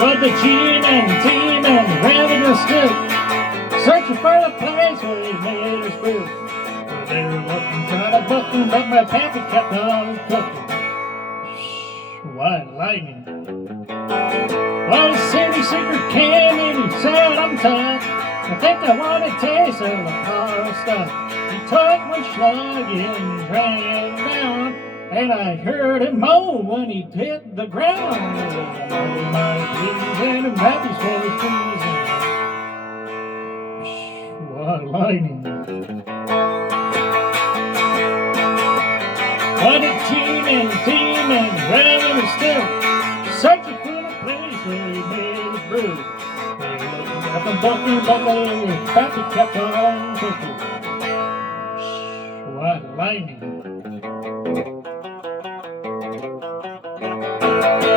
But the G-men ran the stoop, searching for the place where he made his brew. Well, they were looking, trying to book him, but my pappy kept on cooking. What lightning. Well, the city secret came and he said, I'm tough. I think I want a taste of the power stuff. He took one slug and ran down, and I heard him moan when he hit the ground. My please, and the happy was freezing. What lightning. But the G-men ran the still, searching for the place where he made his brew. They were looking at the bucket, but the pappy kept on cooking. What lightning.